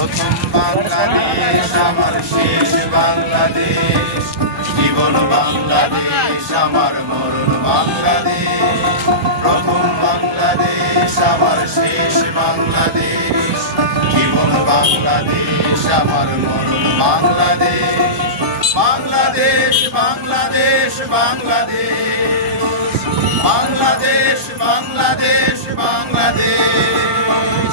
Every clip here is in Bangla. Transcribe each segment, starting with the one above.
প্রথম বাংলাদেশ আমার শেষ বাংলাদেশ, জীবন বাংলাদেশ আমার মরণ বাংলাদেশ। প্রথম বাংলাদেশ আমার শেষ বাংলাদেশ, জীবন বাংলাদেশ আমার মরণ বাংলাদেশ। বাংলাদেশ বাংলাদেশ বাংলাদেশ, বাংলাদেশ বাংলাদেশ বাংলাদেশ।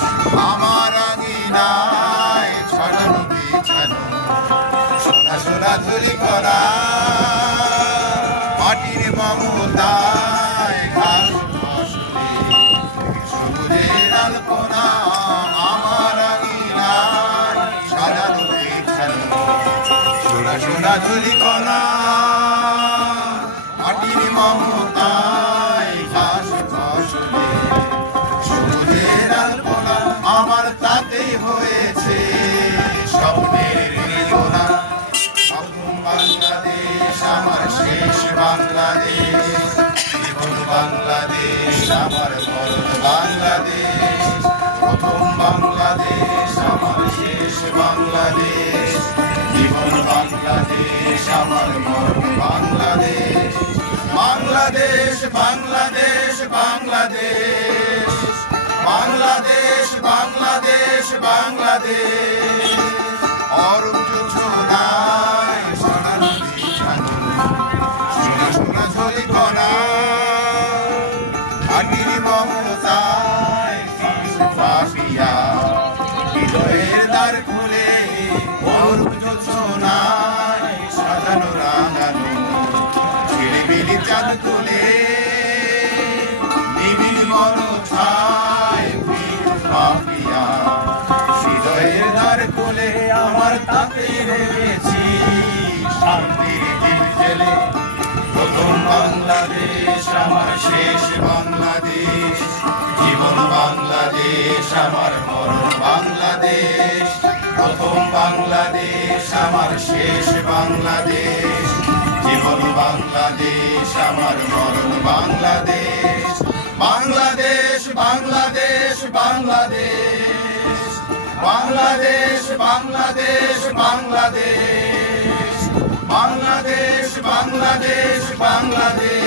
আমার আঙিনায় ছড়ানো বিছানো সোনা সোনা ধুলি করা, মাটির মমতায় ঘাস ফসলে সবুজের আলপনা। আমার আঙিনায় সাজানো বিছানো সোনা সোনা ধুলি করা, মাটির মমতায় ঘাস ফসলে সবুজের আলপনা। আমার তাতেই হয়েছে স্বপ্নের রেলনা। প্রথম বাংলাদেশ আমার শেষ বাংলাদেশ, জীবন বাংলাদেশ আমার মরণ বাংলাদেশ। প্রথম বাংলাদেশ আমার শেষ বাংলাদেশ, জীবন বাংলাদেশ আমার মরণ বাংলাদেশ। বাংলাদেশ বাংলাদেশ বাংলাদেশ, বাংলাদেশ বাংলাদেশ বাংলাদেশ। অরুণ জোছনায় সোনালি বিছানো সোনা সোনা ঝুলি করা, মাটির মমতায় শিশু পাপিয়া হৃদয়ের দ্বার খুলে। অরুণ জোছনায় সাজানো রাঙানো ঝিলিমিলি চাঁদ তুলে, নিবিড় মনছায় পাপিয়া হৃদয়ের দ্বার খুলে। আমার তাতেই রেখেছি শান্তির দিন জেলে। প্রথম বাংলাদেশ আমার শেষ বাংলাদেশ, জীবন বাংলাদেশ আমার মরণ বাংলাদেশ। প্রথম বাংলাদেশ আমার শেষ বাংলাদেশ, জীবন বাংলাদেশ আমার মরণ বাংলাদেশ। বাংলাদেশ বাংলাদেশ বাংলাদেশ, বাংলাদেশ বাংলাদেশ বাংলাদেশ, বাংলাদেশ বাংলাদেশ বাংলাদেশ।